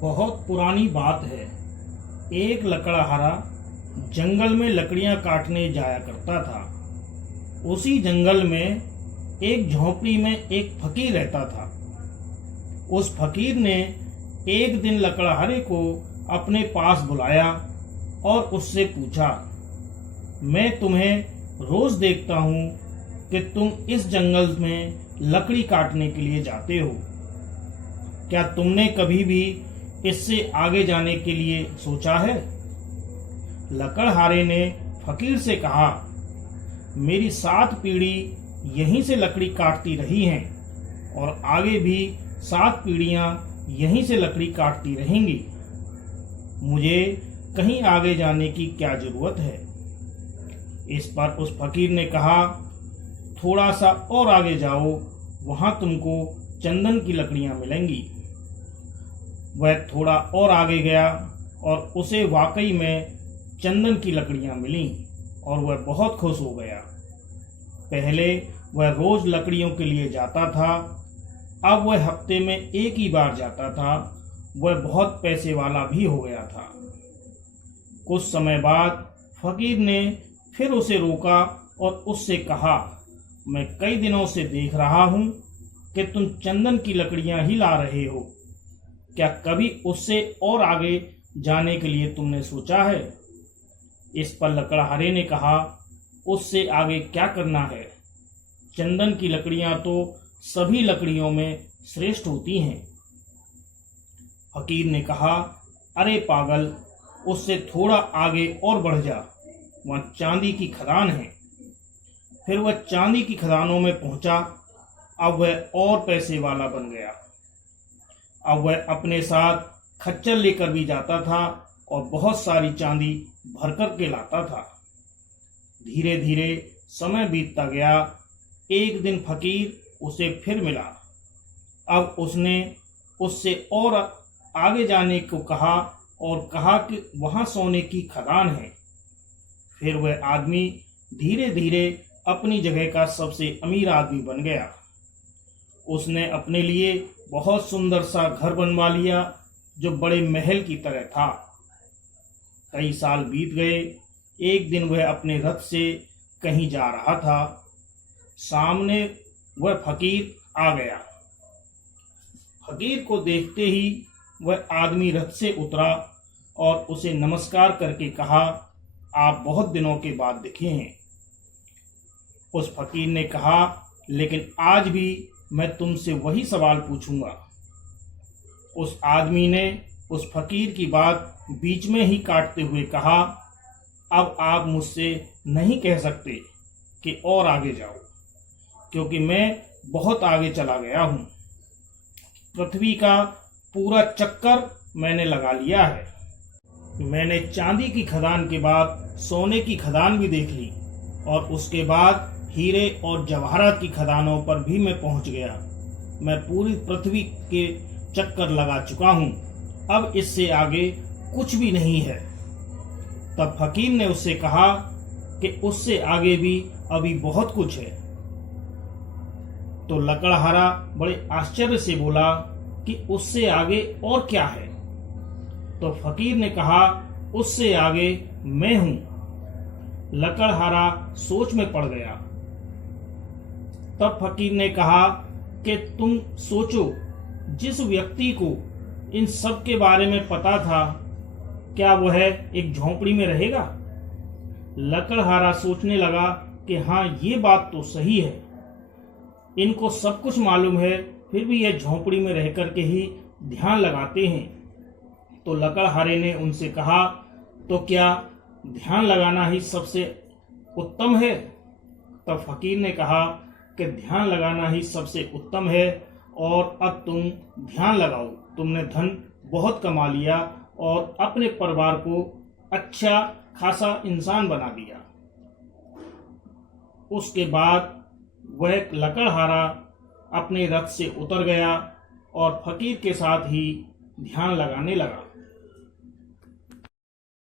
बहुत पुरानी बात है। एक लकड़हारा जंगल में लकड़ियां काटने जाया करता था। उसी जंगल में एक झोपड़ी में एक फकीर रहता था। उस फकीर ने एक दिन लकड़हारे को अपने पास बुलाया और उससे पूछा, मैं तुम्हें रोज देखता हूं कि तुम इस जंगल में लकड़ी काटने के लिए जाते हो। क्या तुमने कभी भी इससे आगे जाने के लिए सोचा है? लकड़हारे ने फकीर से कहा, मेरी 7 पीढ़ी यहीं से लकड़ी काटती रही हैं और आगे भी 7 पीढ़ियां यहीं से लकड़ी काटती रहेंगी। मुझे कहीं आगे जाने की क्या जरूरत है? इस पर उस फकीर ने कहा, थोड़ा सा और आगे जाओ, वहां तुमको चंदन की लकड़ियां मिलेंगी। वह थोड़ा और आगे गया और उसे वाकई में चंदन की लकड़ियां मिलीं और वह बहुत खुश हो गया। पहले वह रोज लकड़ियों के लिए जाता था, अब वह हफ्ते में एक ही बार जाता था। वह बहुत पैसे वाला भी हो गया था। कुछ समय बाद फकीर ने फिर उसे रोका और उससे कहा, मैं कई दिनों से देख रहा हूं कि तुम चंदन की लकड़ियां ही ला रहे हो। क्या कभी उससे और आगे जाने के लिए तुमने सोचा है? इस पर लकड़हारे ने कहा, उससे आगे क्या करना है? चंदन की लकड़ियां तो सभी लकड़ियों में श्रेष्ठ होती हैं। फकीर ने कहा, अरे पागल, उससे थोड़ा आगे और बढ़ जा, वहां चांदी की खदान है। फिर वह चांदी की खदानों में पहुंचा। अब वह और पैसे वाला बन गया। अब वह अपने साथ खच्चर लेकर भी जाता था और बहुत सारी चांदी भर कर के लाता था। धीरे धीरे समय बीतता गया। एक दिन फकीर उसे फिर मिला। अब उसने उससे और आगे जाने को कहा और कहा कि वहां सोने की खदान है। फिर वह आदमी धीरे धीरे अपनी जगह का सबसे अमीर आदमी बन गया। उसने अपने लिए बहुत सुंदर सा घर बनवा लिया जो बड़े महल की तरह था। कई साल बीत गए। एक दिन वह अपने रथ से कहीं जा रहा था। सामने वह फकीर आ गया। फकीर को देखते ही वह आदमी रथ से उतरा और उसे नमस्कार करके कहा, आप बहुत दिनों के बाद दिखे हैं। उस फकीर ने कहा, लेकिन आज भी मैं तुमसे वही सवाल पूछूंगा। उस आदमी ने उस फकीर की बात बीच में ही काटते हुए कहा, अब आप मुझसे नहीं कह सकते कि और आगे जाओ, क्योंकि मैं बहुत आगे चला गया हूं। पृथ्वी का पूरा चक्कर मैंने लगा लिया है। मैंने चांदी की खदान के बाद सोने की खदान भी देख ली और उसके बाद हीरे और जवाहरात की खदानों पर भी मैं पहुंच गया। मैं पूरी पृथ्वी के चक्कर लगा चुका हूं। अब इससे आगे कुछ भी नहीं है। तब फकीर ने उससे कहा कि उससे आगे भी अभी बहुत कुछ है। तो लकड़हारा बड़े आश्चर्य से बोला कि उससे आगे और क्या है? तो फकीर ने कहा, उससे आगे मैं हूं। लकड़हारा सोच में पड़ गया। तब फकीर ने कहा कि तुम सोचो, जिस व्यक्ति को इन सब के बारे में पता था, क्या वह एक झोंपड़ी में रहेगा? लकड़हारा सोचने लगा कि हाँ, ये बात तो सही है। इनको सब कुछ मालूम है, फिर भी यह झोंपड़ी में रह कर के ही ध्यान लगाते हैं। तो लकड़हारे ने उनसे कहा, तो क्या ध्यान लगाना ही सबसे उत्तम है? तब फकीर ने कहा कि ध्यान लगाना ही सबसे उत्तम है और अब तुम ध्यान लगाओ। तुमने धन बहुत कमा लिया और अपने परिवार को अच्छा खासा इंसान बना दिया। उसके बाद वह लकड़हारा अपने रथ से उतर गया और फकीर के साथ ही ध्यान लगाने लगा।